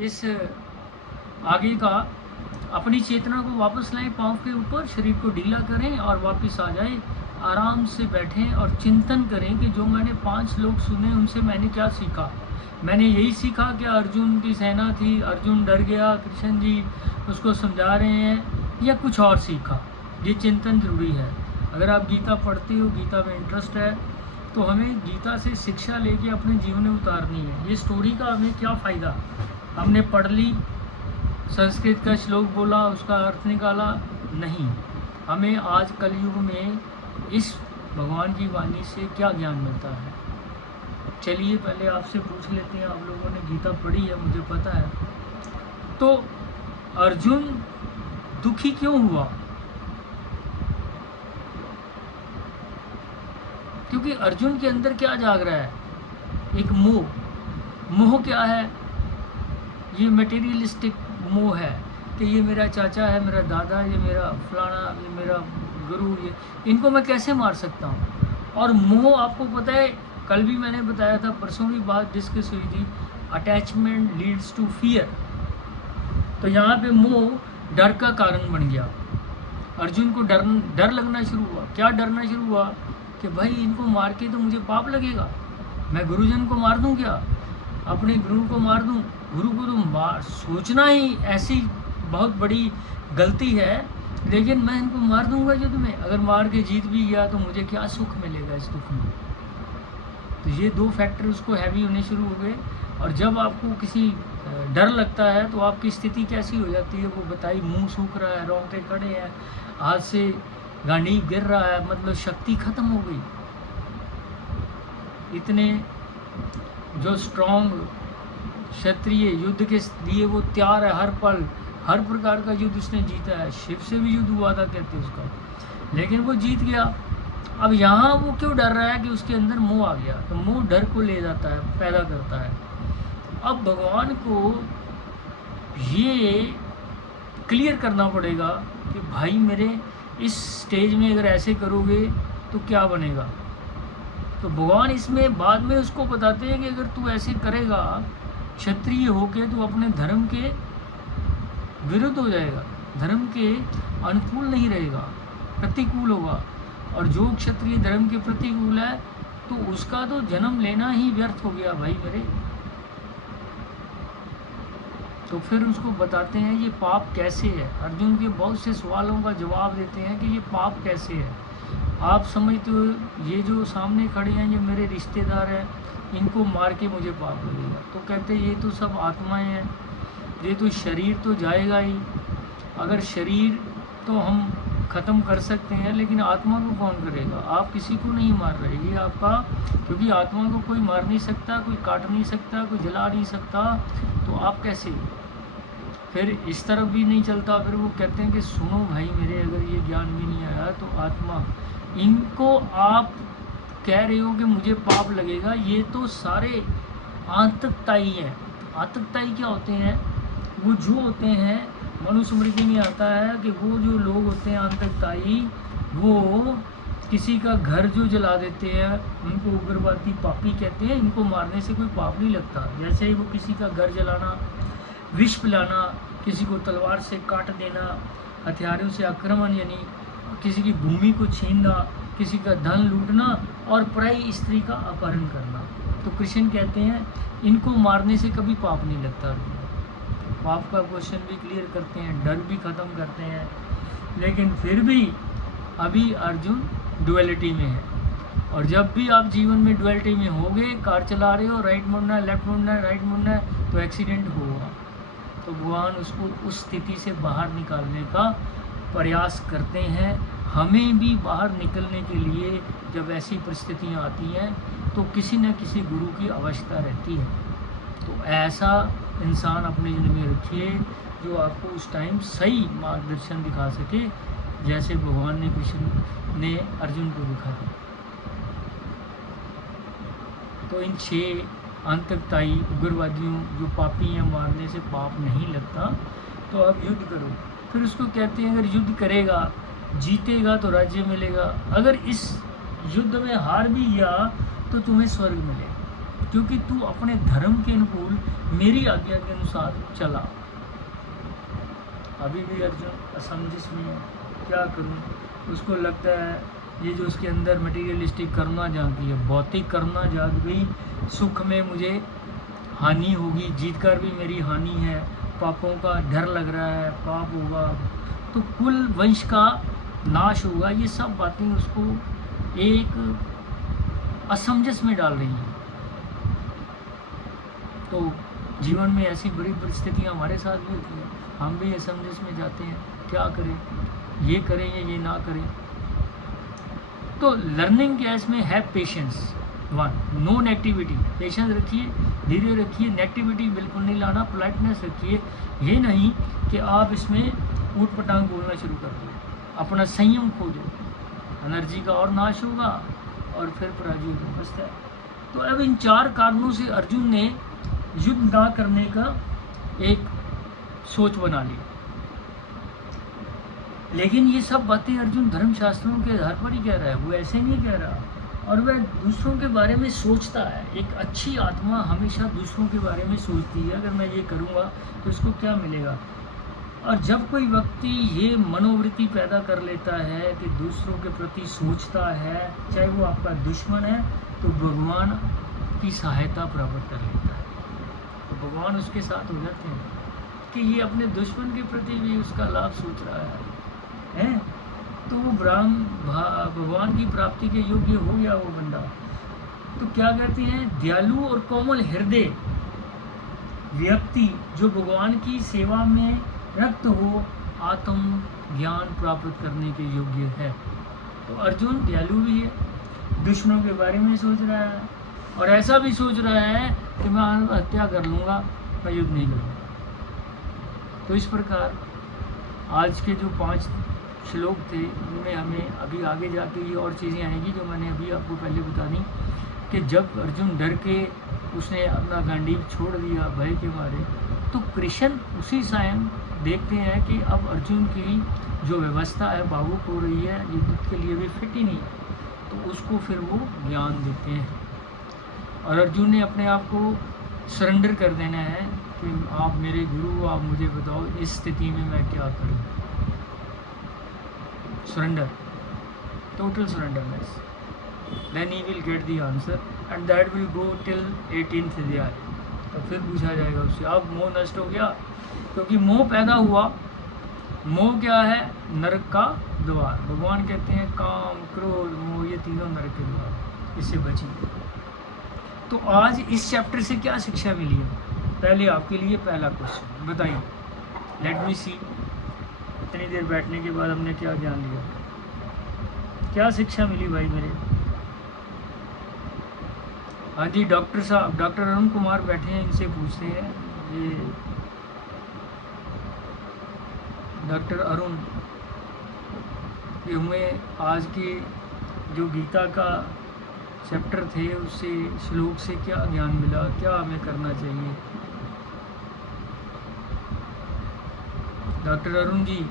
इस आगे का अपनी चेतना को वापस लाएं, पाँव के ऊपर शरीर को ढीला करें और वापस आ जाएं, आराम से बैठें और चिंतन करें कि जो मैंने 5 श्लोक सुने उनसे मैंने क्या सीखा। मैंने यही सीखा कि अर्जुन की सेना थी, अर्जुन डर गया, कृष्ण जी उसको समझा रहे हैं, या कुछ और सीखा। ये चिंतन जरूरी है। अगर आप गीता पढ़ते हो, गीता में इंटरेस्ट है, तो हमें गीता से शिक्षा लेके अपने जीवन में उतारनी है। ये स्टोरी का हमें क्या फ़ायदा, हमने पढ़ ली, संस्कृत का श्लोक बोला, उसका अर्थ निकाला, नहीं। हमें आज कलयुग में इस भगवान की वाणी से क्या ज्ञान मिलता है। चलिए पहले आपसे पूछ लेते हैं, आप लोगों ने गीता पढ़ी है मुझे पता है, तो अर्जुन दुखी क्यों हुआ? क्योंकि अर्जुन के अंदर क्या जाग रहा है? एक मोह। मोह क्या है? ये मटेरियलिस्टिक मोह है कि ये मेरा चाचा है, मेरा दादा, ये मेरा फलाना, ये मेरा गुरु, ये इनको मैं कैसे मार सकता हूँ। और मोह आपको पता है, कल भी मैंने बताया था, परसों भी बात डिस्कस हुई थी, अटैचमेंट लीड्स टू फियर। तो यहाँ पे मोह डर का कारण बन गया। अर्जुन को डर लगना शुरू हुआ। क्या डरना शुरू हुआ? कि भाई इनको मार के तो मुझे पाप लगेगा, मैं गुरुजन को मार दूं क्या, अपने गुरु को मार दूं। गुरु को तो मार सोचना ही ऐसी बहुत बड़ी गलती है, लेकिन मैं इनको मार दूंगा युद्ध में, अगर मार के जीत भी गया तो मुझे क्या सुख मिलेगा इस दुख में। तो ये दो फैक्टर उसको हैवी होने शुरू हो गए। और जब आपको किसी डर लगता है तो आपकी स्थिति कैसी हो जाती है वो बताई, मुंह सूख रहा है, रोंगटे खड़े हैं, हाथ से गांडी गिर रहा है, मतलब शक्ति खत्म हो गई। इतने जो स्ट्रॉन्ग क्षत्रिय युद्ध के लिए वो तैयार है, हर पल हर प्रकार का युद्ध उसने जीता है। शिव से भी युद्ध हुआ था कहते उसका, लेकिन वो जीत गया। अब यहाँ वो क्यों डर रहा है? कि उसके अंदर मोह आ गया। तो मोह डर को ले जाता है, पैदा करता है। अब भगवान को ये क्लियर करना पड़ेगा कि भाई मेरे इस स्टेज में अगर ऐसे करोगे तो क्या बनेगा। तो भगवान इसमें बाद में उसको बताते हैं कि अगर तू ऐसे करेगा क्षत्रिय होके, तो अपने धर्म के विरुद्ध हो जाएगा, धर्म के अनुकूल नहीं रहेगा, प्रतिकूल होगा। और जो क्षत्रिय धर्म के प्रतिकूल है तो उसका तो जन्म लेना ही व्यर्थ हो गया भाई मेरे। तो फिर उसको बताते हैं ये पाप कैसे है। अर्जुन के बहुत से सवालों का जवाब देते हैं कि ये पाप कैसे है। आप समझते हो ये जो सामने खड़े हैं ये मेरे रिश्तेदार हैं, इनको मार के मुझे पाप लगेगा। तो कहते हैं ये तो सब आत्माएं हैं, ये तो शरीर तो जाएगा ही। अगर शरीर तो हम ख़त्म कर सकते हैं, लेकिन आत्मा को कौन करेगा? आप किसी को नहीं मार रहे, ये आपका, क्योंकि आत्मा को कोई मार नहीं सकता, कोई काट नहीं सकता, कोई जला नहीं सकता, तो आप कैसे? फिर इस तरफ भी नहीं चलता। फिर वो कहते हैं कि सुनो भाई मेरे, अगर ये ज्ञान भी नहीं आया तो आत्मा, इनको आप कह रहे हो कि मुझे पाप लगेगा, ये तो सारे आतंकताई हैं। आतंकताई क्या होते हैं? वो जो होते हैं, मनुस्मृति में आता है कि वो जो लोग होते हैं आतंकताई, वो किसी का घर जो जला देते हैं उनको उग्रवादी पापी कहते हैं। इनको मारने से कोई पाप नहीं लगता। जैसे ही वो किसी का घर जलाना, विष पिलाना, किसी को तलवार से काट देना, हथियारों से आक्रमण, यानी किसी की भूमि को छीनना, किसी का धन लूटना और पराई स्त्री का अपहरण करना, तो कृष्ण कहते हैं इनको मारने से कभी पाप नहीं लगता। पाप का क्वेश्चन भी क्लियर करते हैं, डर भी ख़त्म करते हैं। लेकिन फिर भी अभी अर्जुन डुअलिटी में है। और जब भी आप जीवन में डुअलिटी में होगे, कार चला रहे हो, राइट मुड़ना है, लेफ्ट मुड़ना है, राइट मुड़ना है, तो एक्सीडेंट होगा। तो भगवान उसको उस स्थिति से बाहर निकालने का प्रयास करते हैं। हमें भी बाहर निकलने के लिए जब ऐसी परिस्थितियाँ आती हैं तो किसी न किसी गुरु की आवश्यकता रहती है। तो ऐसा इंसान अपने जीवन में रखिए जो आपको उस टाइम सही मार्गदर्शन दिखा सके, जैसे भगवान ने कृष्ण ने अर्जुन को दिखाया। तो इन 6 आतंकताई उग्रवादियों जो पापी हैं, मारने से पाप नहीं लगता, तो आप युद्ध करो। फिर उसको कहते हैं अगर युद्ध करेगा, जीतेगा तो राज्य मिलेगा, अगर इस युद्ध में हार भी गया तो तुम्हें स्वर्ग मिलेगा। क्योंकि तू अपने धर्म के अनुकूल मेरी आज्ञा के अनुसार चला। अभी भी अर्जुन असमंजस में है, क्या करूं? उसको लगता है ये जो उसके अंदर मटेरियलिस्टिक करुणा जागी है, भौतिक करुणा जाग गई, सुख में मुझे हानि होगी, जीतकर भी मेरी हानि है, पापों का डर लग रहा है, पाप होगा तो कुल वंश का नाश होगा। ये सब बातें उसको एक असमंजस में डाल रही हैं। तो जीवन में ऐसी बड़ी परिस्थितियाँ हमारे साथ भी होती हैं, हम भी असमंजस में जाते हैं, क्या करें, ये करें या ये ना करें। तो लर्निंग क्लास में है patience, one, no negativity, patience रखिए, धीरे रखिए, नेगेटिविटी बिल्कुल नहीं लाना, पोलाइटनेस रखिए। ये नहीं कि आप इसमें ऊट पटांग बोलना शुरू कर दो, अपना संयम खो दो, एनर्जी का और नाश होगा और फिर पराजय होगा, बस है। तो अब इन 4 कारणों से अर्जुन ने युद्ध ना करने का एक सोच बना ली। लेकिन ये सब बातें अर्जुन धर्मशास्त्रों के आधार पर ही कह रहा है, वो ऐसे नहीं कह रहा। और वह दूसरों के बारे में सोचता है। एक अच्छी आत्मा हमेशा दूसरों के बारे में सोचती है, अगर मैं ये करूँगा तो इसको क्या मिलेगा। और जब कोई व्यक्ति ये मनोवृत्ति पैदा कर लेता है कि दूसरों के प्रति सोचता है, चाहे वो आपका दुश्मन है, तो भगवान की सहायता प्राप्त कर लेता है। तो भगवान उसके साथ हो जाते हैं कि ये अपने दुश्मन के प्रति भी उसका लाभ सोच रहा है, तो वो भगवान की प्राप्ति के योग्य हो गया वो बंदा। तो क्या कहते हैं, दयालु और कोमल हृदय व्यक्ति जो भगवान की सेवा में रक्त हो, आत्म ज्ञान प्राप्त करने के योग्य है। तो अर्जुन दयालु भी है, दुश्मनों के बारे में सोच रहा है, और ऐसा भी सोच रहा है कि मैं हत्या कर लूँगा, मैं युद्ध नहीं करूँगा। तो इस प्रकार आज के जो 5 श्लोक थे उनमें हमें अभी आगे जाके ये और चीज़ें आएंगी जो मैंने अभी आपको पहले बता दी, कि जब अर्जुन डर के उसने अपना गांडीव छोड़ दिया भय के मारे, तो कृष्ण उसी समय देखते हैं कि अब अर्जुन की जो व्यवस्था है भावुक हो रही है, युद्ध के लिए भी फिट ही नहीं है, तो उसको फिर वो ज्ञान देते हैं। और अर्जुन ने अपने आप को सरेंडर कर देना है कि आप मेरे गुरु, आप मुझे बताओ इस स्थिति में मैं क्या करूं। Surrender, total surrenderness, then he will get the answer and that will go till 18th अध्याय। तो फिर पूछा जाएगा उससे, अब मोह नष्ट हो गया, क्योंकि मोह पैदा हुआ। मोह क्या है, नरक का द्वार। भगवान कहते हैं काम, क्रोध, मोह, ये तीनों नरक के द्वार, इससे बचिए। तो आज इस चैप्टर से क्या शिक्षा मिली है, पहले आपके लिए पहला क्वेश्चन बताइए, लेट मी सी। इतनी देर बैठने के बाद हमने क्या ज्ञान लिया, क्या शिक्षा मिली भाई मेरे। हाँ जी डॉक्टर साहब, डॉक्टर अरुण कुमार बैठे हैं, इनसे पूछते हैं। ये डॉक्टर अरुण, ये हमें आज के जो गीता का चैप्टर थे उससे, श्लोक से क्या ज्ञान मिला, क्या हमें करना चाहिए। डॉक्टर अरुण जी।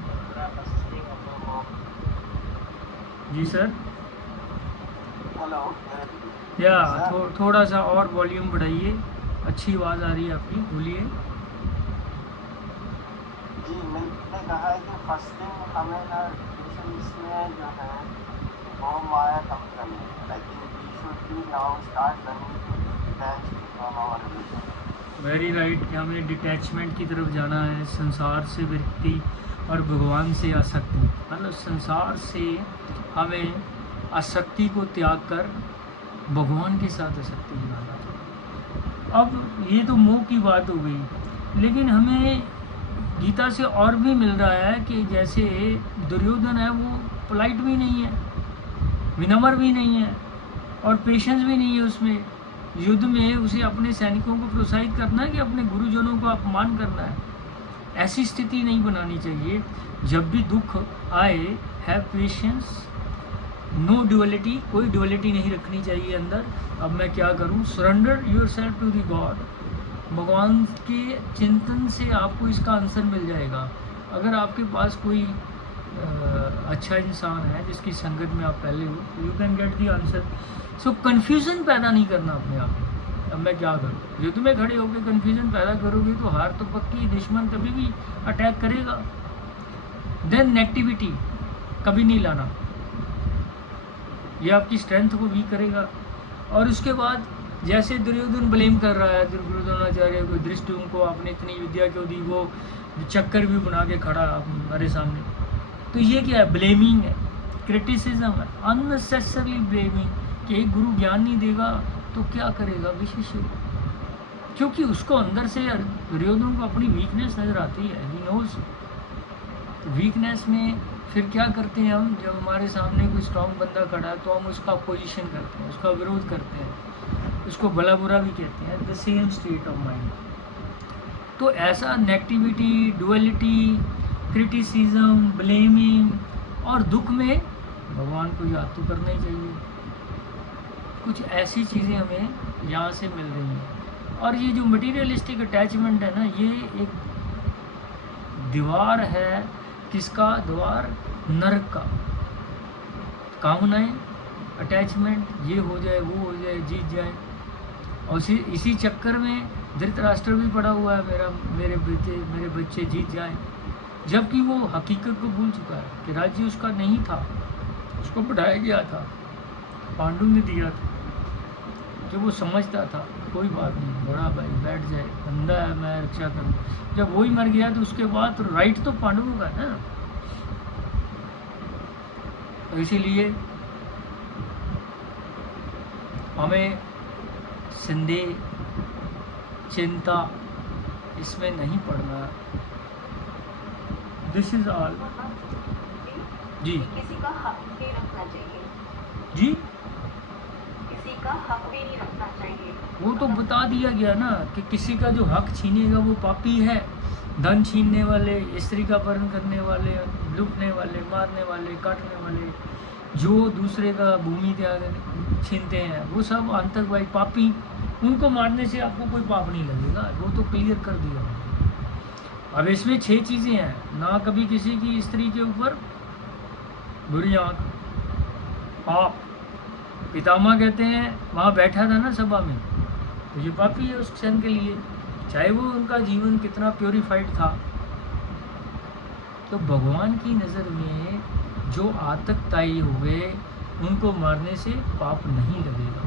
जी सर। हेलो। या थोड़ा सा और वॉल्यूम बढ़ाइए, अच्छी आवाज़ आ रही है आपकी, बोलिए। जी मैंने कहा है कि फर्स्ट थिंग हमें ना इसमें जो है वो माया कम करनी है। I think we should be now start learning to detach from our religion. Very right, कि हमें डिटैचमेंट की तरफ जाना है, संसार से व्यक्ति और भगवान से आसक्ति, मतलब संसार से हमें आसक्ति को त्याग कर भगवान के साथ आसक्ति बनाना चाहिए। अब ये तो मोह की बात हो गई, लेकिन हमें गीता से और भी मिल रहा है कि जैसे दुर्योधन है वो पोलाइट भी नहीं है, विनम्र भी नहीं है, और पेशेंस भी नहीं है उसमें। युद्ध में उसे अपने सैनिकों को प्रोत्साहित करना है कि अपने गुरुजनों को अपमान करना है, ऐसी स्थिति नहीं बनानी चाहिए। जब भी दुख आए, हैव पेशेंस, नो ड्युअलिटी, कोई ड्युअलिटी नहीं रखनी चाहिए अंदर। अब मैं क्या करूं, surrender your self to the god. भगवान के चिंतन से आपको इसका आंसर मिल जाएगा। अगर आपके पास कोई अच्छा इंसान है जिसकी संगत में आप पहले हो, तो you can get the answer. So confusion पैदा नहीं करना अपने आप में। अब मैं क्या करूँ। युद्ध में खड़े होकर कन्फ्यूजन पैदा करोगे तो हार तो पक्की, दुश्मन कभी भी अटैक करेगा। देन नेगेटिविटी कभी नहीं लाना, ये आपकी स्ट्रेंथ को वीक करेगा। और उसके बाद जैसे दुर्योधन ब्लेम कर रहा है दुर्योधनाचार्य को, दृष्टि को आपने इतनी विद्या क्यों दी, वो चक्कर भी बना के खड़ा हमारे सामने, तो ये क्या है, ब्लेमिंग है, क्रिटिसिज्म है, अननेसेसरली ब्लेमिंग कि एक गुरु ज्ञान नहीं देगा तो क्या करेगा विशिष्य, क्योंकि उसको अंदर से दुर्योधन को अपनी वीकनेस नज़र आती है, ही नोज वीकनेस में। फिर क्या करते हैं हम, जब हमारे सामने कोई स्ट्रॉन्ग बंदा खड़ा है तो हम उसका अपोजिशन करते हैं, उसका विरोध करते हैं, उसको भला बुरा भी कहते हैं, the same state of mind. तो ऐसा नेगेटिविटी, डुअलिटी, क्रिटिसिज्म, ब्लेमिंग और दुख में भगवान को याद तो करना ही चाहिए। कुछ ऐसी चीज़ें हमें यहाँ से मिल रही हैं। और ये जो मटीरियलिस्टिक अटैचमेंट है ना, ये एक दीवार है, किसका द्वार, नरक का। कामनाएं, अटैचमेंट, ये हो जाए, वो हो जाए, जीत जाए। और इसी चक्कर में धृतराष्ट्र भी पड़ा हुआ है, मेरे बच्चे जीत जाएं, जबकि वो हकीकत को भूल चुका है कि राज्य उसका नहीं था, उसको बढ़ाया गया था, पांडु ने दिया था। जब वो समझता था कोई बात नहीं, बड़ा भाई बैठ जाए, बंदा है, मैं रक्षा करूँ, जब वही मर गया तो उसके बाद तो राइट तो पांडवों का है ना। तो इसीलिए हमें संदेह, चिंता इसमें नहीं पड़ना। This is all. जी किसी का हक नहीं रखना चाहिए, जी, किसी का हक भी नहीं रखना चाहिए। वो तो बता दिया गया ना कि किसी का जो हक छीनेगा वो पापी है। धन छीनने वाले, स्त्री का अपहरण करने वाले, लूटने वाले, मारने वाले, काटने वाले, जो दूसरे का भूमि त्याग छीनते हैं, वो सब आतंकवादी, पापी। उनको मारने से आपको कोई पाप नहीं लगेगा, वो तो क्लियर कर दिया। अब इसमें 6 चीज़ें हैं ना, कभी किसी की स्त्री के ऊपर बुरी आँख, पाप। पितामह कहते हैं, वहाँ बैठा था ना सभा में, तो ये पापी है उस क्षण के लिए, चाहे वो उनका जीवन कितना प्योरीफाइड था। तो भगवान की नज़र में जो आतंकताई हुए, उनको मारने से पाप नहीं लगेगा।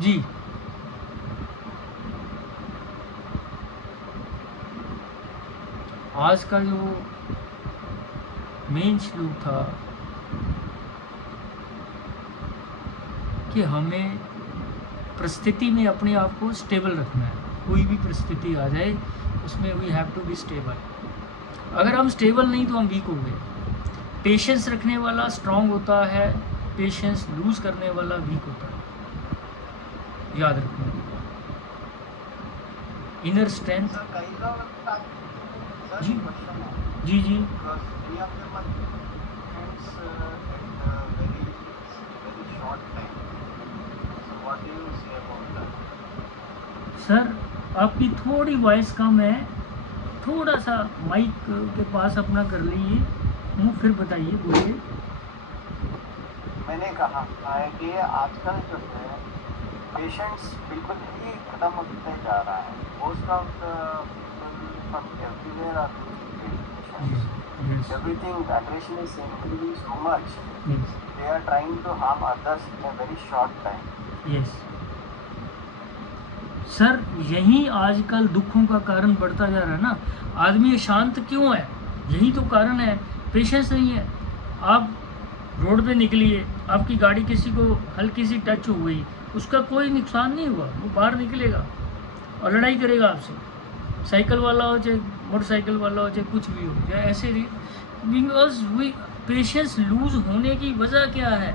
जी आज का जो मेन श्लोक था कि हमें परिस्थिति में अपने आप को स्टेबल रखना है। कोई भी परिस्थिति आ जाए उसमें we have to be stable. अगर हम स्टेबल नहीं तो हम वीक हो गए। पेशेंस रखने वाला स्ट्रांग होता है, पेशेंस लूज करने वाला वीक होता है, याद रखना। Inner strength. सर कई लोग सर जी। क्वेश्चन है जी जी because many of them are friends in a very short time. So what do you say about that? Sir, आपकी थोड़ी वॉइस कम है, थोड़ा सा माइक के पास अपना कर लीजिए, मुँह फिर बताइए, बोलिए। मैंने कहा है कि आजकल जो है पेशेंट्स बिल्कुल ही खत्म होते जा रहा है। Most of the people from everywhere are losing patience. Yes. Everything, aggression is increasing so much. Yes. They are trying to harm others in a very short time. Yes. Sir, यही आजकल दुखों का कारण बढ़ता जा रहा है ना। आदमी अशांत क्यों है? यही तो कारण है, पेशेंस नहीं है। आप रोड पे निकलिए, आपकी गाड़ी किसी को हल्की सी टच हो गई, उसका कोई नुकसान नहीं हुआ, वो बाहर निकलेगा और लड़ाई करेगा आपसे। साइकिल वाला हो चाहे मोटरसाइकिल वाला हो, चाहे कुछ भी हो, या ऐसे ही। बिकॉज वी पेशेंस लूज होने की वजह क्या है?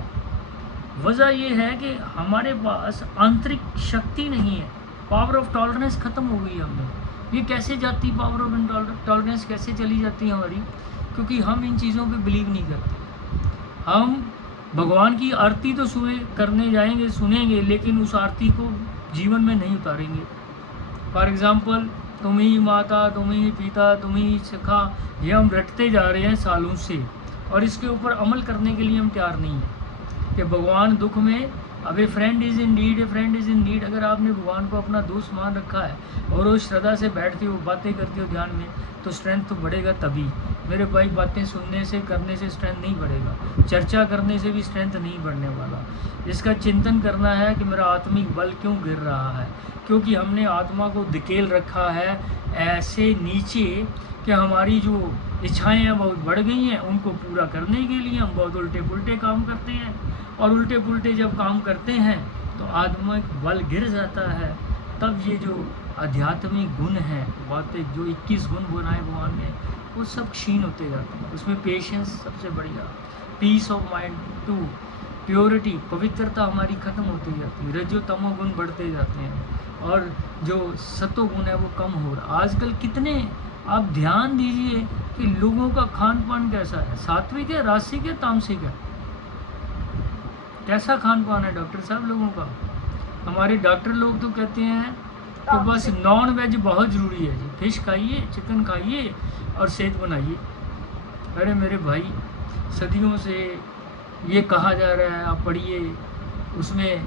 वजह ये है कि हमारे पास आंतरिक शक्ति नहीं है, पावर ऑफ टॉलरेंस ख़त्म हो गई है हमें। ये कैसे जाती पावर ऑफ टॉलरेंस, कैसे चली जाती है हमारी? क्योंकि हम इन चीज़ों पे बिलीव नहीं करते। हम भगवान की आरती तो करने जाएंगे, सुनेंगे, लेकिन उस आरती को जीवन में नहीं उतारेंगे। फॉर एग्ज़ाम्पल, तुम ही माता, तुम ही पिता, तुम ही सखा, ये हम रटते जा रहे हैं सालों से, और इसके ऊपर अमल करने के लिए हम तैयार नहीं हैं। कि भगवान दुख में, अब ए friend is in need, A friend is in need, अगर आपने भगवान को अपना दोस्त मान रखा है और वो श्रद्धा से बैठते हो, बातें करते हो ध्यान में, तो स्ट्रेंथ तो बढ़ेगा तभी मेरे भाई। बातें सुनने से करने से स्ट्रेंथ नहीं बढ़ेगा, चर्चा करने से भी स्ट्रेंथ नहीं बढ़ने वाला। इसका चिंतन करना है कि मेरा आत्मिक बल क्यों गिर रहा है, क्योंकि हमने आत्मा को धकेल रखा है ऐसे नीचे कि हमारी जो इच्छाएं हैं बहुत बढ़ गई हैं, उनको पूरा करने के लिए हम बहुत उल्टे पुल्टे काम करते हैं, और उल्टे पुल्टे जब काम करते हैं तो आत्मिक बल गिर जाता है। तब ये जो आध्यात्मिक गुण हैं, बातें जो 21 गुण बनाए भगवान ने, वो सब क्षीण होते जाते हैं। उसमें पेशेंस सबसे बढ़िया, पीस ऑफ माइंड, 2 प्योरिटी, पवित्रता हमारी खत्म होती जाती है, रजो तमो गुण बढ़ते जाते हैं, और जो सतो गुण है वो कम हो रहा। आजकल कितने आप ध्यान दीजिए कि लोगों का खान पान कैसा है, सात्विक है, रासिक है, तामसिक है, कैसा खान पान है डॉक्टर साहब लोगों का। हमारे डॉक्टर लोग तो कहते हैं कि बस नॉन वेज बहुत ज़रूरी है जी, फिश खाइए, चिकन खाइए और सेहत बनाइए। अरे मेरे भाई, सदियों से ये कहा जा रहा है, आप पढ़िए उसमें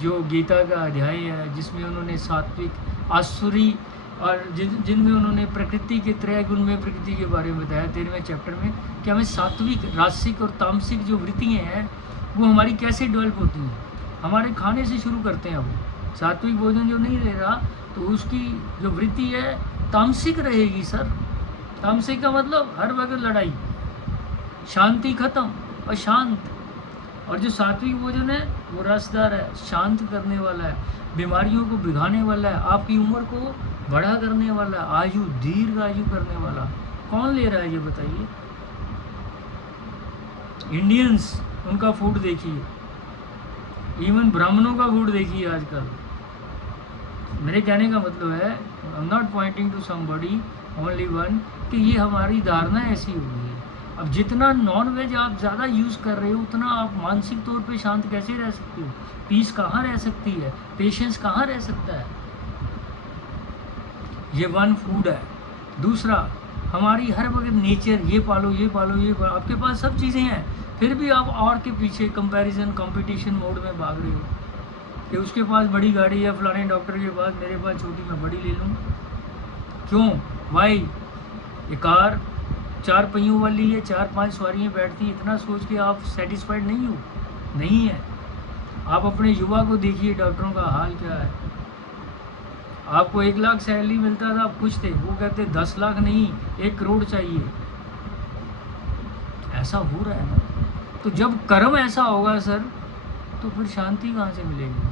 जो गीता का अध्याय है जिसमें उन्होंने सात्विक, आसुरी और जिनमें उन्होंने प्रकृति के त्रय गुण में प्रकृति के बारे में बताया 13वें चैप्टर में, कि हमें सात्विक, रासिक और तामसिक जो वृत्तियाँ हैं वो हमारी कैसे डेवलप होती हैं। हमारे खाने से शुरू करते हैं। वो सात्विक भोजन जो नहीं ले रहा तो उसकी जो वृत्ति है तामसिक रहेगी सर। तामसिक का मतलब हर वक्त लड़ाई, शांति खत्म, अशांत। और जो सात्विक भोजन है वो रसदार है, शांत करने वाला है, बीमारियों को भिगाने वाला है, आपकी उम्र को बड़ा करने वाला, आयु, दीर्घ आयु करने वाला। कौन ले रहा है ये बताइए। इंडियंस, उनका फूड देखिए, इवन ब्राह्मणों का फूड देखिए आजकल। मेरे कहने का मतलब है, I am not pointing to somebody, only one, कि ये हमारी धारणा ऐसी हो गई है। अब जितना नॉन वेज आप ज़्यादा यूज़ कर रहे हो उतना आप मानसिक तौर पे शांत कैसे रह सकते हो, पीस कहाँ रह सकती है, पेशेंस कहाँ रह सकता है। ये वन फूड है। दूसरा, हमारी हर वक्त नेचर, ये पालो, ये पालो, ये पालो, आपके पास सब चीज़ें हैं, फिर भी आप और के पीछे कंपैरिजन, कंपटीशन मोड में भाग रहे हो कि उसके पास बड़ी गाड़ी है, फलाने डॉक्टर के पास, मेरे पास छोटी, मैं बड़ी ले लूँ। क्यों? वाई? ये कार 4 पहियों वाली है, 4-5 सवारियाँ बैठती हैं, इतना सोच के आप सेटिस्फाइड नहीं हो? नहीं है। आप अपने युवा को देखिए, डॉक्टरों का हाल क्या है। आपको 1 लाख सैलरी मिलता था, आप खुश थे, वो कहते 10 लाख नहीं 1 करोड़ चाहिए। ऐसा हो रहा है ना। तो जब कर्म ऐसा होगा सर, तो फिर शांति कहाँ से मिलेगी?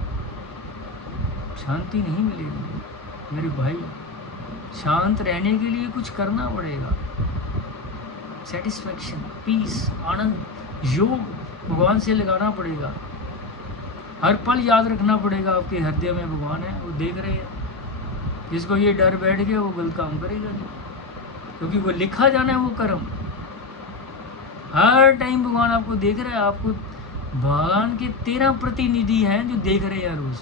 शांति नहीं मिलेगी मेरे भाई। शांत रहने के लिए कुछ करना पड़ेगा। सेटिस्फैक्शन, पीस, आनंद, योग भगवान से लगाना पड़ेगा। हर पल याद रखना पड़ेगा आपके हृदय में भगवान है, वो देख रहे हैं। जिसको ये डर बैठ गया वो गलत काम करेगा नहीं, क्योंकि वो लिखा जाना है वो कर्म। हर टाइम भगवान आपको देख रहा है। आपको भगवान के 13 प्रतिनिधि हैं जो देख रहे हैं रोज।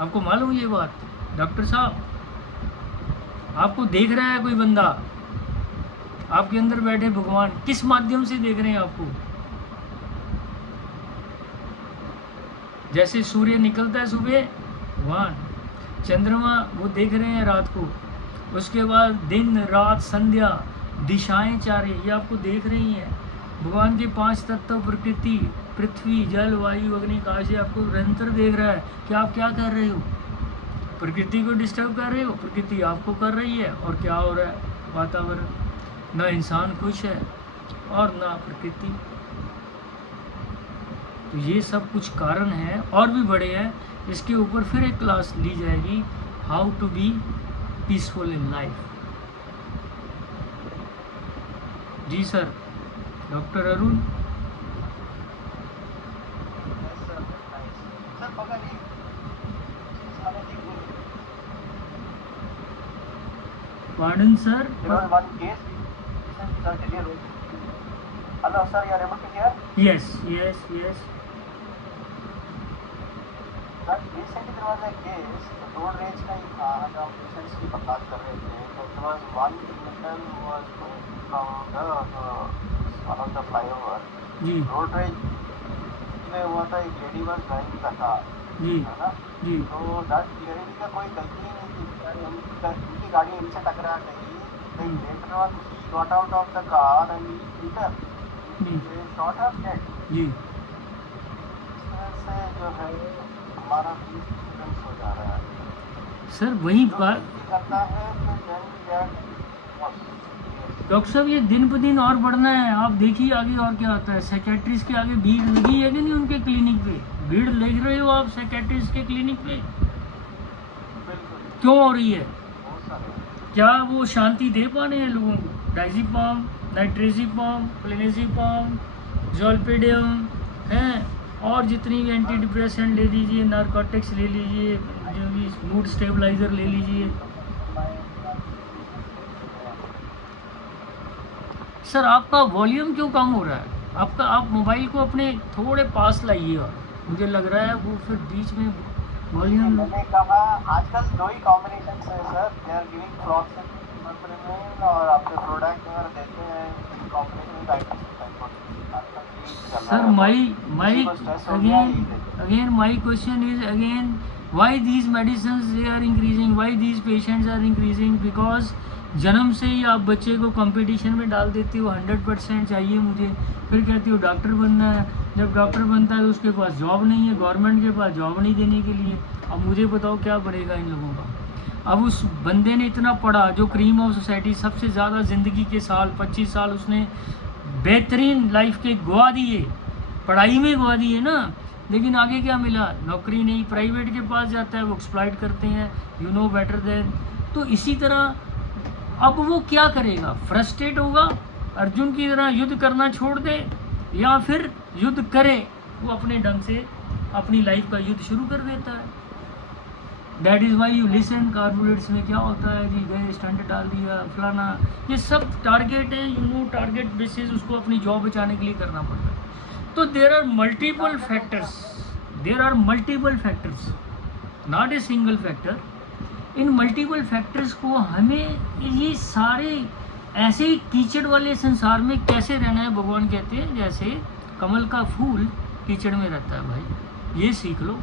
आपको मालूम ये बात डॉक्टर साहब? आपको देख रहा है कोई बंदा, आपके अंदर बैठे भगवान किस माध्यम से देख रहे हैं आपको? जैसे सूर्य निकलता है सुबह, भगवान, चंद्रमा वो देख रहे हैं रात को, उसके बाद दिन, रात, संध्या, दिशाएं चारे ये आपको देख रही हैं। भगवान के 5 तत्व, प्रकृति, पृथ्वी, जल, वायु, अग्नि, आकाश, आपको निरंतर देख रहा है कि आप क्या कर रहे हो। प्रकृति को डिस्टर्ब कर रहे हो, प्रकृति आपको कर रही है। और क्या हो रहा है? वातावरण, ना इंसान खुश है और ना प्रकृति। तो ये सब कुछ कारण हैं और भी बड़े हैं। इसके ऊपर फिर एक क्लास ली जाएगी, how to be peaceful in life. जी sir, doctor Arun. Pardon, sir? There was one case. Sir, did you read? Hello, sir. You are able to hear? Yes. But recently there was a case. Road rage का ही था, जो हम patients की बात कर रहे थे। तो there was one vehicle was going from the one of the flyover जी रोड रेज में हुआ था, एक लेडी बस ड्राइविंग का था, जी है ना। जी तो दैट लेडी का कोई गलती ही नहीं थी, उनकी गाड़ी इनसे टकरा गई। Then later on he got out of the car and he जी शॉट हर डेड। जी। इस वजह से जो है हमारा भी इंश्योरेंस हो जा रहा है। सर वही जो बात गलती करता है तो देन वी गेट डॉक्टर साहब, ये दिन ब दिन और बढ़ना है। आप देखिए आगे और क्या आता है। साइकेट्रिस्ट के आगे भीड़ लगी है कि नहीं उनके क्लिनिक पे? भीड़ लग रहे हो आप साइकेट्रिस्ट के क्लिनिक पे? बिल्कुल क्यों हो रही है? बहुत सारे क्या वो शांति दे पा रहे हैं लोगों को? डाइजीपाम, नाइट्रेजिपाम, क्लिनिजीपाम, जोलपेडियम हैं, और जितनी भी एंटी डिप्रेसेंट ले लीजिए, नारकोटिक्स ले लीजिए, जो भी मूड स्टेबलाइज़र ले लीजिए। सर आपका वॉल्यूम क्यों कम हो रहा है? आपका, आप मोबाइल को अपने थोड़े पास लाइए, और मुझे लग रहा है वो फिर बीच में वॉल्यूम। मैंने कहा आजकल दो ही कॉम्बिनेशन है सर, दे आर गिविंग फ्लॉक्सिन और आपके प्रोडक्ट वगैरह देते हैं कॉम्बिनेशन आजकल sir my again my question is again, why these medicines they are increasing, why these patients are increasing? because जन्म से ही आप बच्चे को कंपटीशन में डाल देते हो, 100% चाहिए मुझे, फिर कहती हो डॉक्टर बनना है। जब डॉक्टर बनता है तो उसके पास जॉब नहीं है, गवर्नमेंट के पास जॉब नहीं देने के लिए। अब मुझे बताओ क्या बढ़ेगा इन लोगों का? अब उस बंदे ने इतना पढ़ा, जो क्रीम ऑफ सोसाइटी, सबसे ज़्यादा ज़िंदगी के साल 25 साल उसने बेहतरीन लाइफ के गवा दिए, पढ़ाई में गवा दिए ना। लेकिन आगे क्या मिला? नौकरी नहीं, प्राइवेट के पास जाता है, वो एक्सप्लॉइट करते हैं, यू नो बेटर देन। तो इसी तरह अब वो क्या करेगा? फ्रस्ट्रेट होगा, अर्जुन की तरह युद्ध करना छोड़ दे, या फिर युद्ध करे, वो अपने ढंग से अपनी लाइफ का युद्ध शुरू कर देता है। That is why you listen. Corporates में क्या होता है जी, गए स्टंट डाल दिया फलाना, ये सब टारगेट है, यू नो, टारगेट बेसिस उसको अपनी जॉब बचाने के लिए करना पड़ता है। तो there are multiple factors, not a single factor. इन मल्टीपल फैक्टर्स को हमें ये सारे ऐसे ही कीचड़ वाले संसार में कैसे रहना है, भगवान कहते हैं जैसे कमल का फूल कीचड़ में रहता है भाई, ये सीख लो।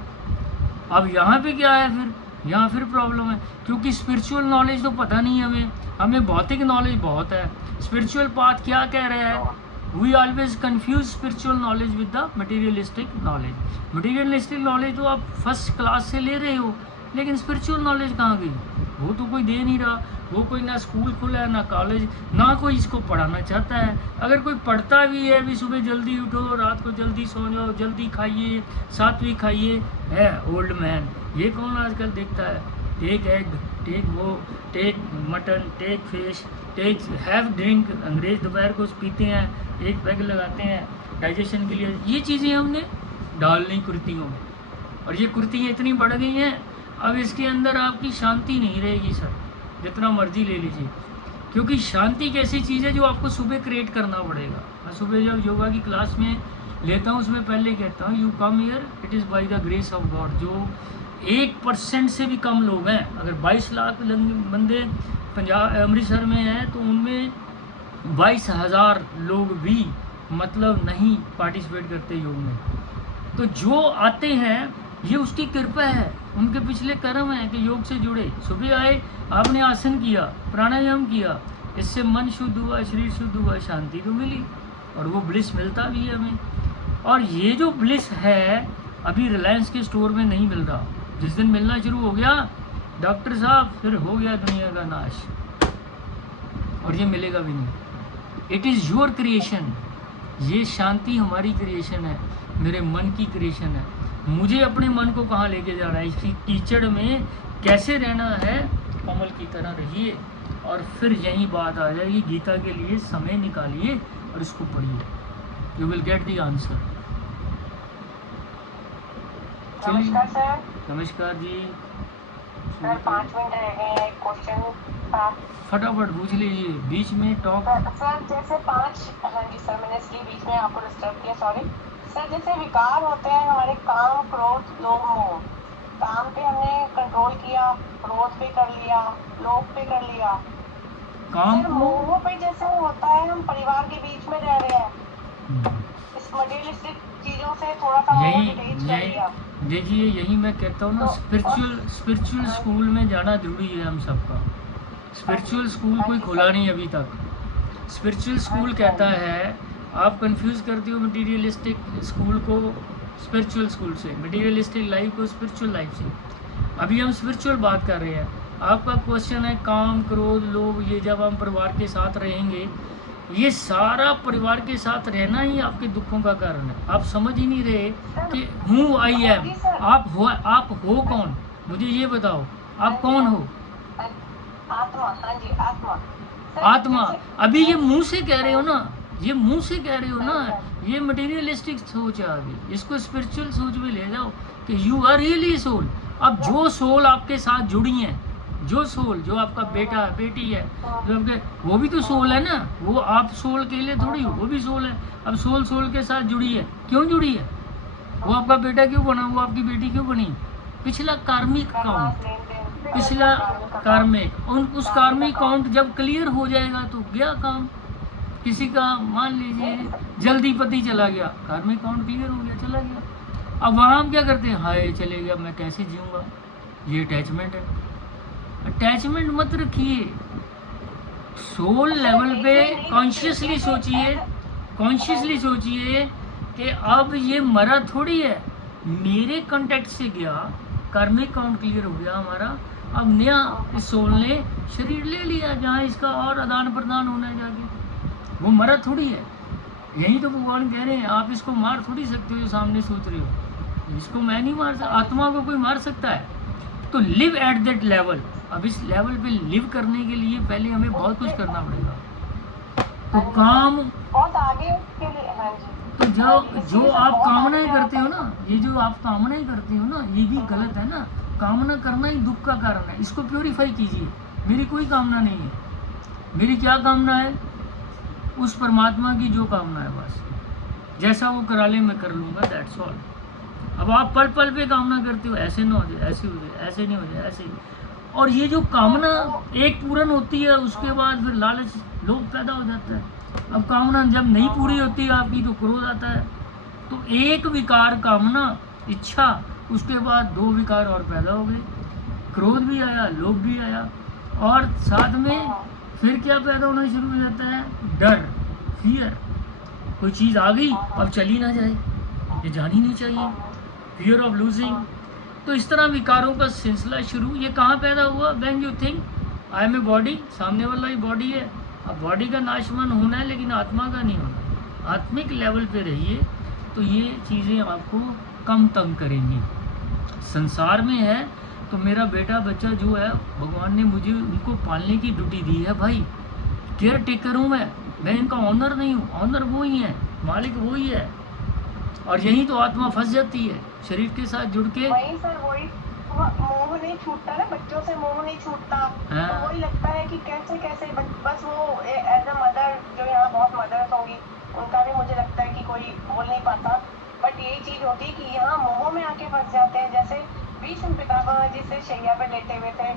अब यहाँ पे क्या है फिर? यहाँ फिर प्रॉब्लम है, क्योंकि स्पिरिचुअल नॉलेज तो पता नहीं हमें भौतिक नॉलेज बहुत है। स्पिरिचुअल पाथ क्या कह रहा है? We always confuse spiritual knowledge with the materialistic knowledge. Materialistic knowledge तो आप फर्स्ट क्लास से ले रहे हो, लेकिन स्पिरिचुअल नॉलेज कहाँ गई? वो तो कोई दे नहीं रहा। वो कोई ना स्कूल खुला है, ना कॉलेज, ना कोई इसको पढ़ाना चाहता है। अगर कोई पढ़ता भी है, भी सुबह जल्दी उठो, रात को जल्दी सो जाओ, जल्दी खाइए, सात्विक खाइए, है ओल्ड मैन। ये कौन आजकल देखता है? टेक एग, टेक वो, take mutton, take fish, take have drink. अंग्रेज दोपहर को पीते हैं, एक पैग लगाते हैं डाइजेशन के लिए। ये चीज़ें हमने डालनी कुर्तियों में, और ये कुर्तियाँ इतनी बढ़ गई हैं, अब इसके अंदर आपकी शांति नहीं रहेगी सर, जितना मर्जी ले लीजिए। क्योंकि शांति एक ऐसी चीज़ है जो आपको सुबह क्रिएट करना पड़ेगा। मैं सुबह जब योगा की क्लास में लेता हूँ, उसमें पहले कहता हूँ, you come here, it is by the grace of God. जो 1% से भी कम लोग हैं, अगर 22 लाख बंदे पंजाब अमृतसर में हैं, तो उनमें 22,000 लोग भी मतलब नहीं पार्टिसिपेट करते योग में। तो जो आते हैं ये उसकी कृपा है, उनके पिछले कर्म हैं कि योग से जुड़े। सुबह आए, आपने आसन किया, प्राणायाम किया, इससे मन शुद्ध हुआ, शरीर शुद्ध हुआ, शांति तो मिली, और वो ब्लिस मिलता भी है हमें। और ये जो ब्लिस है अभी रिलायंस के स्टोर में नहीं मिल रहा। जिस दिन मिलना शुरू हो गया डॉक्टर साहब, फिर हो गया दुनिया का नाश, और ये मिलेगा भी नहीं। It is your creation. ये शांति हमारी क्रिएशन है, मेरे मन की क्रिएशन है। मुझे अपने मन को कहाँ लेके जा रहा है? इसकी कीचड़ में कैसे रहना है? कमल की तरह रहिए, और फिर यही बात आ जाएगी। गीता के लिए समय निकालिए और इसको पढ़िए, you will get the answer. नमस्कार सर। नमस्कार जी। सर 5 मिनट रह गए हैं, एक क्वेश्चन था, फटाफट पूछ लीजिए, बीच में टॉक। सर जैसे 5, हाँ जी सर, मैंने इसलिए बीच में आपको डिस्टर्ब किया, सॉरी सर। जैसे विकार होते हैं हमारे, काम, क्रोध, लोभ, मोह। काम पे हमने कंट्रोल किया, क्रोध पे कर लिया, लोभ पे कर लिया, काम सर मोह पे जैसे होता है, हम परिवार के बीच में रह रहे हैं, मटेरियलिस्टिक चीजों से थोड़ा सा और यही डिटेच करिए यही आप। देखिए, यही मैं कहता हूँ ना, तो स्पिरिचुअल स्कूल में जाना जरूरी है हम सबका। स्पिरिचुअल स्कूल कोई खुला नहीं अभी तक। स्पिरिचुअल स्कूल कहता है, आप कंफ्यूज करते हो मटेरियलिस्टिक स्कूल को स्पिरिचुअल स्कूल से, मटेरियलिस्टिक लाइफ को स्पिरिचुअल लाइफ से। अभी हम स्पिरिचुअल बात कर रहे हैं। आपका क्वेश्चन है काम, क्रोध, लोभ, ये जब हम परिवार के साथ रहेंगे, ये सारा परिवार के साथ रहना ही आपके दुखों का कारण है। आप समझ ही नहीं रहे कि हूँ आई एम। आप हो कौन, मुझे ये बताओ, आप कौन हो? आत्मा, हाँ जी, आत्मा। सर, आत्मा। जैसे- अभी ये मुंह से कह रहे हो ना, ये मुंह से कह रहे हो ना, ये मटेरियलिस्टिक सोच है। अभी इसको स्पिरिचुअल सोच में ले जाओ कि यू आर रियली सोल। अब जो सोल आपके साथ जुड़ी है, जो सोल, जो आपका बेटा है, बेटी है, जो आपके, वो भी तो सोल है ना। वो आप सोल के लिए थोड़ी हो, वो भी सोल है। अब सोल के साथ जुड़ी है, क्यों जुड़ी है? वो आपका बेटा क्यों बना, वो आपकी बेटी क्यों बनी? पिछला कार्मिक काउंट, पिछला कार्मिक, उस कार्मिक काउंट जब क्लियर हो जाएगा तो गया काम। किसी का मान लीजिए जल्दी पति चला गया, कार्मिक काउंट क्लियर हो गया, चला गया। अब वहाँ हम क्या करते हैं, हाय चले गया, मैं कैसे जीऊँगा? ये अटैचमेंट है। अटैचमेंट मत रखिए, सोल लेवल पे कॉन्शियसली सोचिए कि अब ये मरा थोड़ी है, मेरे कॉन्टेक्ट से गया, कार्मिक काउंट क्लियर हो गया हमारा। अब नया इस सोल ने शरीर ले लिया जहाँ इसका और आदान प्रदान होना है जाके। वो मरा थोड़ी है। यही तो भगवान कह रहे हैं, आप इसको मार थोड़ी सकते हो जो सामने सोच रहे हो। इसको मैं नहीं मार सकता, आत्मा को कोई मार सकता है? तो लिव एट दैट लेवल। अब इस लेवल पे लिव करने के लिए पहले हमें बहुत कुछ करना पड़ेगा। तो काम, बहुत आगे के लिए, हाँ जी। तो जो आप कामनाएं करते हो ना, ये जो आप कामनाएं करते हो ना, ये भी गलत है ना। कामना करना ही दुख का कारण है। इसको प्योरीफाई कीजिए। मेरी कोई कामना नहीं है। मेरी क्या कामना है? उस परमात्मा की जो कामना है, बस जैसा वो करा ले मैं कर लूँगा, दैट्स ऑल। अब आप पल पल पे कामना करते हो, ऐसे ना हो जाए, ऐसे हो जाए, ऐसे नहीं हो जाए, ऐसे। और ये जो कामना एक पूर्ण होती है, उसके बाद फिर लालच, लोभ पैदा हो जाता है। अब कामना जब नहीं पूरी होती है आपकी, तो क्रोध आता है। तो एक विकार कामना, इच्छा, उसके बाद दो विकार और पैदा हो गए, क्रोध भी आया, लोभ भी आया, और साथ में फिर क्या पैदा होना शुरू हो जाता है? डर, फियर। कोई चीज़ आ गई, अब चली ना जाए, ये जानी नहीं चाहिए, फियर ऑफ लूजिंग। तो इस तरह विकारों का सिलसिला शुरू। ये कहाँ पैदा हुआ? When you think I am a body, सामने वाला ही बॉडी है। अब बॉडी का नाशवान होना है, लेकिन आत्मा का नहीं होना। आत्मिक लेवल पे रहिए तो ये चीज़ें आपको कम तंग करेंगी। संसार में है तो मेरा बेटा बच्चा जो है, भगवान ने मुझे उनको पालने की ड्यूटी दी है। भाई केयर टेकर हूँ मैं इनका ऑनर नहीं हूँ। ऑनर वो ही है, मालिक वो ही है। और यही तो आत्मा फंस जाती है शरीर के साथ जुड़ के। वही सर, वही मोह नहीं छूटता ना, बच्चों से मोह नहीं छूटता। हाँ। तो वही लगता है कि कैसे कैसे बस वो एज अ मदर, जो यहाँ बहुत मदर्स होंगी, उनका भी मुझे लगता है कि कोई बोल नहीं पाता। बट यही चीज होती है कि यहाँ मोह में आके फंस जाते हैं। जैसे भीष्म पितामह जिसे शैया पे लेटे हुए थे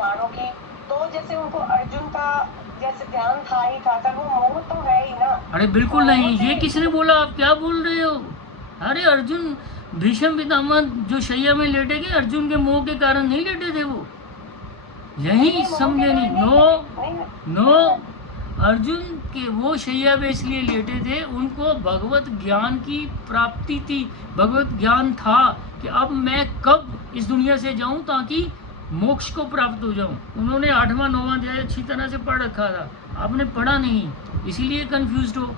बाणों की, तो जैसे उनको अर्जुन का जैसे ध्यान था ही था, सर वो मोह तो है ही ना। अरे बिल्कुल नहीं, ये किसने बोला? आप क्या बोल रहे हो? अरे अर्जुन, भीष्म पितामह जो शैया में लेटे गए, अर्जुन के मोह के कारण नहीं लेटे थे वो। यही समझे नहीं। नो, अर्जुन के वो शैया में इसलिए लेटे थे, उनको भगवत ज्ञान की प्राप्ति थी। भगवत ज्ञान था कि अब मैं कब इस दुनिया से जाऊं ताकि मोक्ष को प्राप्त हो जाऊं। उन्होंने 8वां 9वां अध्याय अच्छी तरह से पढ़ रखा था, आपने पढ़ा नहीं, इसीलिए कंफ्यूज्ड हो।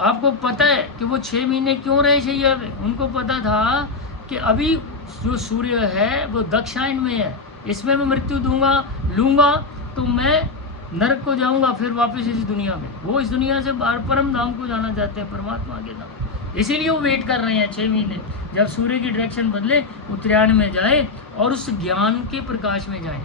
आपको पता है कि वो 6 महीने क्यों रहे शैया में? उनको पता था कि अभी जो सूर्य है वो दक्षिणायन में है, इसमें मैं मृत्यु लूँगा तो मैं नरक को जाऊंगा, फिर वापस इस दुनिया में। वो इस दुनिया से बाहर परम धाम को जाना चाहते हैं, परमात्मा के धाम। इसीलिए वो वेट कर रहे हैं 6 महीने, जब सूर्य की डायरेक्शन बदले, उत्तरायण में जाए और उस ज्ञान के प्रकाश में जाए।